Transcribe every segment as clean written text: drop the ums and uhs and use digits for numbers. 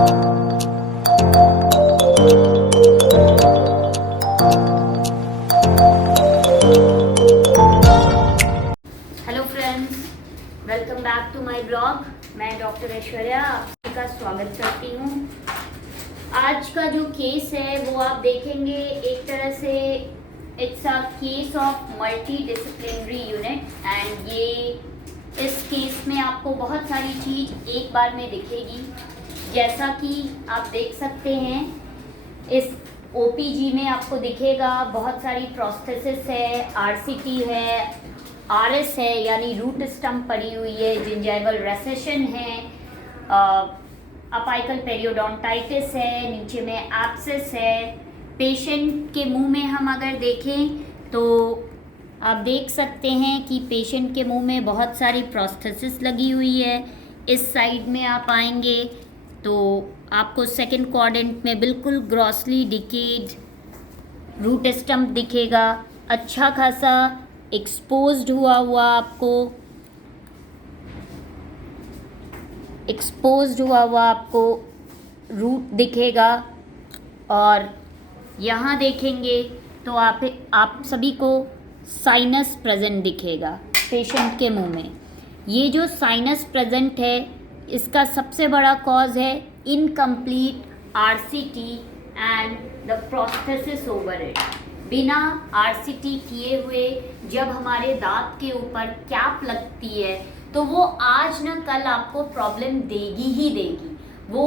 Hello friends, welcome back to my blog. मैं doctor Aishwarya आपका स्वागत करती हूँ। आज का जो केस है वो आप देखेंगे, एक तरह से it's a case of multi disciplinary unit and ये इस केस में आपको बहुत सारी चीज़ एक बार में दिखेगी। जैसा कि आप देख सकते हैं, इस ओपीजी में आपको दिखेगा बहुत सारी प्रोस्थेसिस है, आरसीटी है, आरएस है यानी रूट स्टम्प पड़ी हुई है, जिंजाइवल रेसेशन है, अपाइकल पेरियोडोंटाइटिस है, नीचे में एब्सेस है। पेशेंट के मुंह में हम अगर देखें तो आप देख सकते हैं कि पेशेंट के मुंह में बहुत सारी प्रोस्थेसिस लगी हुई है। इस साइड में आप आएंगे तो आपको सेकंड क्वाड्रेंट में बिल्कुल ग्रॉसली डिकेड रूट स्टम्प दिखेगा। अच्छा खासा एक्सपोज्ड हुआ आपको रूट दिखेगा। और यहाँ देखेंगे तो आप सभी को साइनस प्रेजेंट दिखेगा पेशेंट के मुंह में। ये जो साइनस प्रेजेंट है, इसका सबसे बड़ा कॉज है incomplete RCT and the prosthesis over it. बिना आरसीटी किए हुए जब हमारे दांत के ऊपर कैप लगती है तो वो आज न कल आपको प्रॉब्लम देगी ही देगी। वो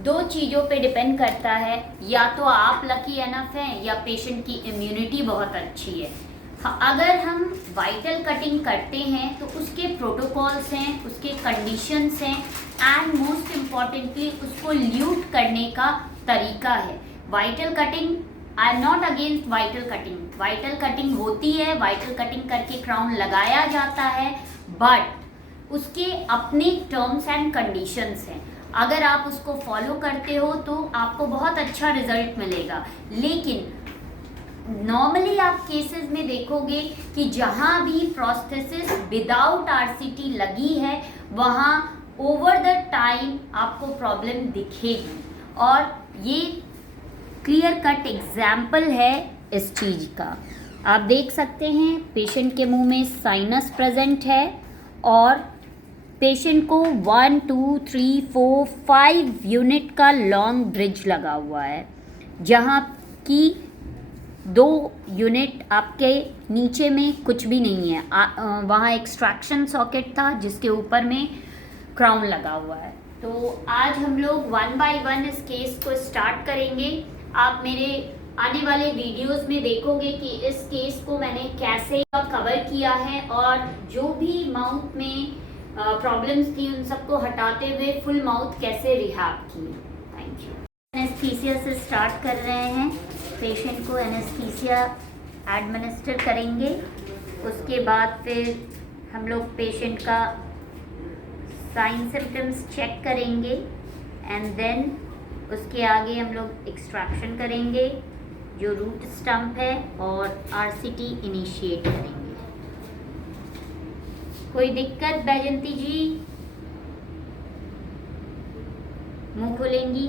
दो चीज़ों पे डिपेंड करता है, या तो आप लकी एनफ हैं या पेशेंट की इम्यूनिटी बहुत अच्छी है। अगर हम वाइटल कटिंग करते हैं तो उसके प्रोटोकॉल्स हैं, उसके कंडीशंस हैं एंड मोस्ट इम्पॉर्टेंटली उसको ल्यूट करने का तरीका है। Vital cutting, I am not against vital cutting. Vital cutting होती है, वाइटल कटिंग करके क्राउन लगाया जाता है, बट उसके अपने टर्म्स एंड कंडीशंस हैं। अगर आप उसको फॉलो करते हो तो आपको बहुत अच्छा रिजल्ट मिलेगा। लेकिन नॉर्मली आप केसेस में देखोगे कि जहाँ भी प्रोस्थेसिस विदाउट आरसीटी लगी है वहाँ ओवर द टाइम आपको प्रॉब्लम दिखेगी। और ये क्लियर कट एग्जाम्पल है इस चीज़ का। आप देख सकते हैं पेशेंट के मुंह में साइनस प्रेजेंट है और पेशेंट को 1 2 3 4 5 यूनिट का लॉन्ग ब्रिज लगा हुआ है, जहाँ की 2 यूनिट आपके नीचे में कुछ भी नहीं है। वहाँ एक्सट्रैक्शन सॉकेट था जिसके ऊपर में क्राउन लगा हुआ है। तो आज हम लोग 1 बाय 1 इस केस को स्टार्ट करेंगे। आप मेरे आने वाले वीडियोस में देखोगे कि इस केस को मैंने कैसे कवर किया है और जो भी माउथ में प्रॉब्लम्स थी उन सबको हटाते हुए फुल माउथ कैसे रिहैब किए। Thank you. एनेस्थीसिया से स्टार्ट कर रहे हैं। पेशेंट को एनेस्थीसिया एडमिनिस्टर करेंगे। उसके बाद फिर हम लोग पेशेंट का साइन सिम्टम्स चेक करेंगे एंड देन उसके आगे हम लोग एक्सट्रैक्शन करेंगे जो रूट स्टम्प है और आरसीटी इनिशिएट करेंगे। कोई दिक्कत बैजंती जी? मुंह खोलेंगी।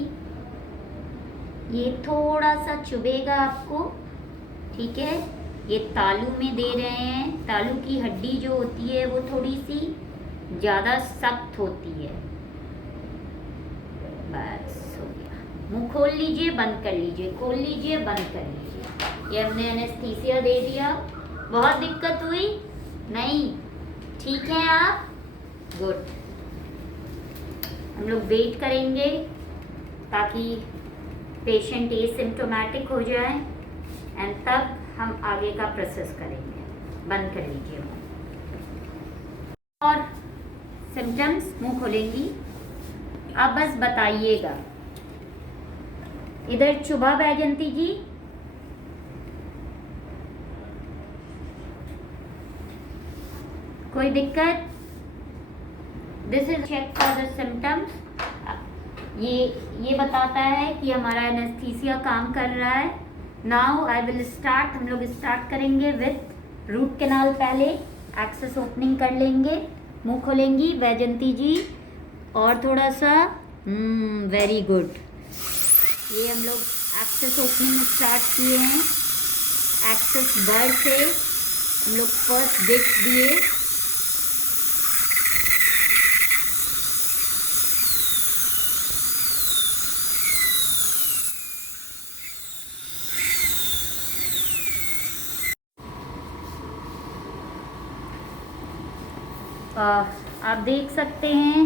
ये थोड़ा सा चुभेगा आपको, ठीक है। ये तालू में दे रहे हैं। तालू की हड्डी जो होती है वो थोड़ी सी ज़्यादा सख्त होती है। बस हो गया। मुंह खोल लीजिए, बंद कर लीजिए, खोल लीजिए, बंद कर लीजिए। ये हमने एनेस्थीसिया दे दिया। बहुत दिक्कत हुई? नहीं, ठीक है आप? गुड। हम लोग वेट करेंगे ताकि पेशेंट एसिम्प्टोमेटिक हो जाए एंड तब हम आगे का प्रोसेस करेंगे। बंद कर लीजिए। और सिम्टम्स मुंह खोलेंगी। आप बस बताइएगा। इधर चुभा बैजंती जी? कोई दिक्कत? This is check for the symptoms. ये बताता है कि हमारा एनेस्थीसिया काम कर रहा है। Now I will start. हम लोग स्टार्ट करेंगे विथ रूट कैनाल। पहले एक्सेस ओपनिंग कर लेंगे। मुंह खोलेंगी बैजंती जी और थोड़ा सा वेरी गुड। ये हम लोग एक्सेस ओपनिंग स्टार्ट किए हैं। एक्सेस बर से हम लोग फर्स्ट डिश दिए। आप देख सकते हैं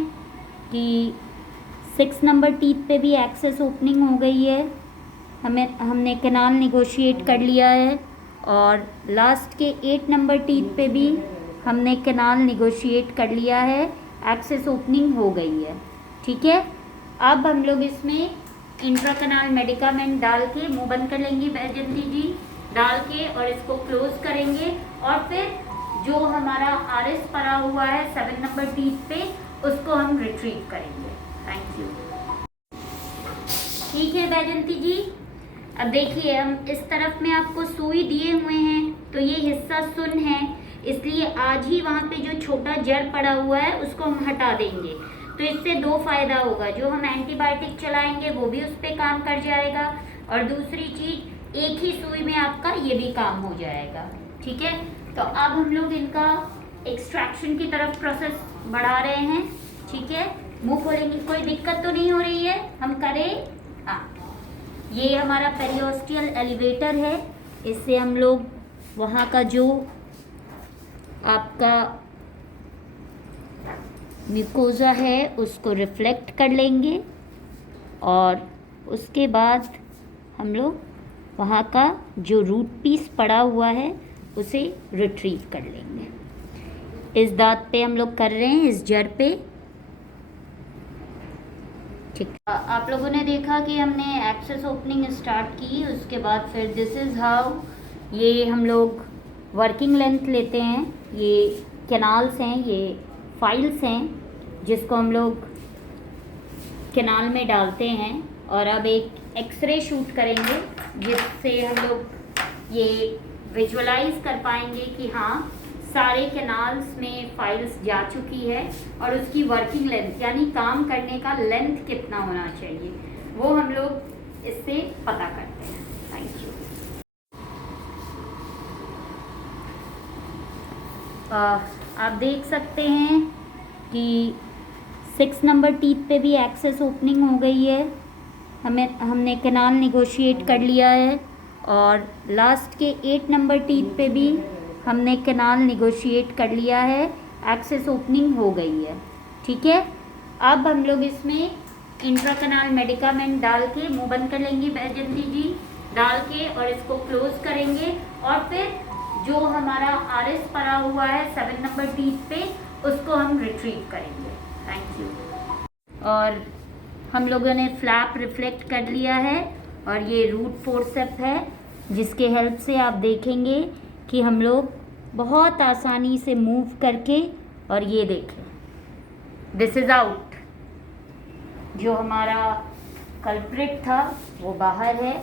कि 6 नंबर टीथ पे भी एक्सेस ओपनिंग हो गई है। हमने कैनाल नेगोशिएट कर लिया है और लास्ट के 8 नंबर टीथ पे भी हमने कैनाल नेगोशिएट कर लिया है, एक्सेस ओपनिंग हो गई है। ठीक है, अब हम लोग इसमें इंट्राकैनाल मेडिकामेंट डाल के मुंह बंद कर लेंगे बैजयंती जी, डाल के और इसको क्लोज करेंगे और फिर जो हमारा आरएस पड़ा हुआ है 7 नंबर टीथ पे उसको हम रिट्रीव करेंगे। Thank you. ठीक है बैजयंती जी, अब देखिए हम इस तरफ में आपको सुई दिए हुए हैं तो ये हिस्सा सुन है, इसलिए आज ही वहाँ पे जो छोटा जड़ पड़ा हुआ है उसको हम हटा देंगे। तो इससे 2 फायदा होगा, जो हम एंटीबायोटिक चलाएंगे वो भी उस पर काम कर जाएगा और दूसरी चीज एक ही सुई में आपका ये भी काम हो जाएगा। ठीक है, तो अब हम लोग इनका एक्सट्रैक्शन की तरफ प्रोसेस बढ़ा रहे हैं। ठीक है, मुंह खोलेंगे, कोई दिक्कत तो नहीं हो रही है, हम करें। हाँ, ये हमारा पेरियोस्टियल एलिवेटर है, इससे हम लोग वहाँ का जो आपका म्यूकोजा है उसको रिफ्लेक्ट कर लेंगे और उसके बाद हम लोग वहाँ का जो रूट पीस पड़ा हुआ है उसे रिट्रीव कर लेंगे। इस दांत पे हम लोग कर रहे हैं, इस जड़ पे। ठीक, आप लोगों ने देखा कि हमने एक्सेस ओपनिंग स्टार्ट की, उसके बाद फिर दिस इज़ हाउ ये हम लोग वर्किंग लेंथ लेते हैं। ये कैनाल्स हैं, ये फाइल्स हैं जिसको हम लोग कैनाल में डालते हैं और अब एक एक्सरे शूट करेंगे जिससे हम लोग ये विजुअलाइज कर पाएंगे कि हाँ सारे कैनाल्स में फाइल्स जा चुकी है और उसकी वर्किंग लेंथ यानी काम करने का लेंथ कितना होना चाहिए वो हम लोग इससे पता करते हैं। Thank you. आप देख सकते हैं कि 6 नंबर टीथ पे भी एक्सेस ओपनिंग हो गई है। हमने कैनाल नेगोशिएट कर लिया है और लास्ट के 8 नंबर टीथ पे भी हमने कैनाल नेगोशिएट कर लिया है, एक्सेस ओपनिंग हो गई है। ठीक है, अब हम लोग इसमें इंट्राकैनाल मेडिकामेंट डाल के मुंह बंद कर लेंगे बैजयंती जी, डाल के और इसको क्लोज करेंगे और फिर जो हमारा आरएस पड़ा हुआ है 7 नंबर टीथ पे उसको हम रिट्रीव करेंगे। Thank you. और हम लोगों ने फ्लैप रिफ्लेक्ट कर लिया है और ये रूट फोर्सेप है जिसके हेल्प से आप देखेंगे कि हम लोग बहुत आसानी से मूव करके, और ये देखें दिस इज़ आउट, जो हमारा कल्प्रिट था वो बाहर है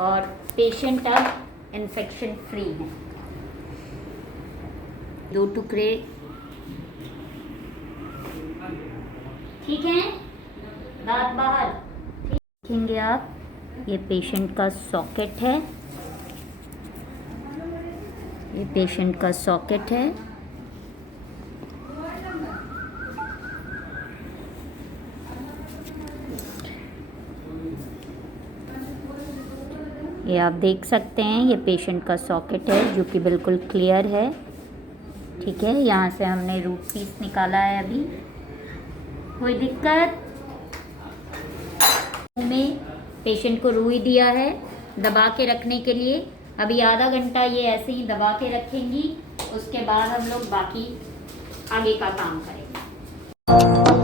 और पेशेंट अब इन्फेक्शन फ्री है। 2 टुकड़े ठीक हैं, दांत बाहर। देखेंगे आप, ये पेशेंट का सॉकेट है, ये पेशेंट का सॉकेट है। ये आप देख सकते हैं, ये पेशेंट का सॉकेट है जो कि बिल्कुल क्लियर है। ठीक है, यहाँ से हमने रूट पीस निकाला है। अभी कोई दिक्कत में पेशेंट को रुई दिया है दबा के रखने के लिए। अभी आधा घंटा ये ऐसे ही दबा के रखेंगी, उसके बाद हम लोग बाकी आगे का काम करेंगे।